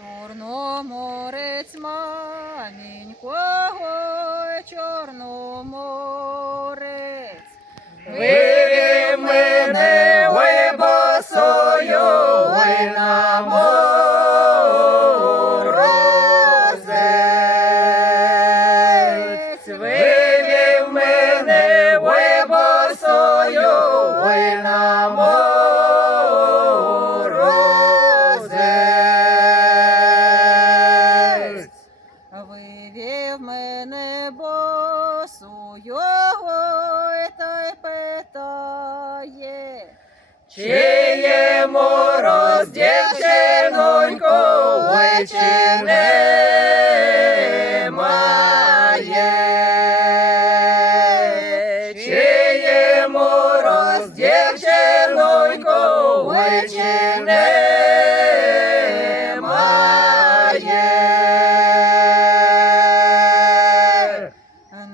Чорноморець, маменько, ой, Чорноморець. Вивів мене, ой, босою, ой, на морозець. Вивів мене, ой, босою, ой, на морозець. Вивів мене босою, ой, та й питає, Чи є мороз, дівчинонько, ой, чи немає? Чи є мороз, дівчинонько, ой, чи немає?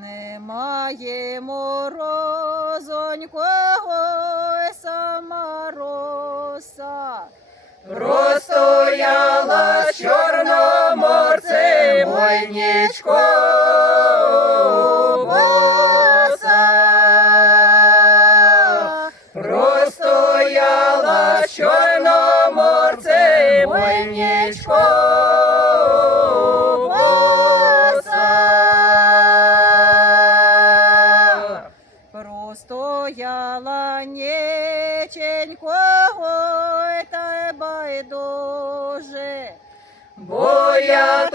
немає морозонько, ой, сама роса. Простояла з Чорноморцем, ой, нічко боса. Простояла з Чорноморцем, ой, нічко боса. Простояла ніченько, ой, та й байдуже. Бо я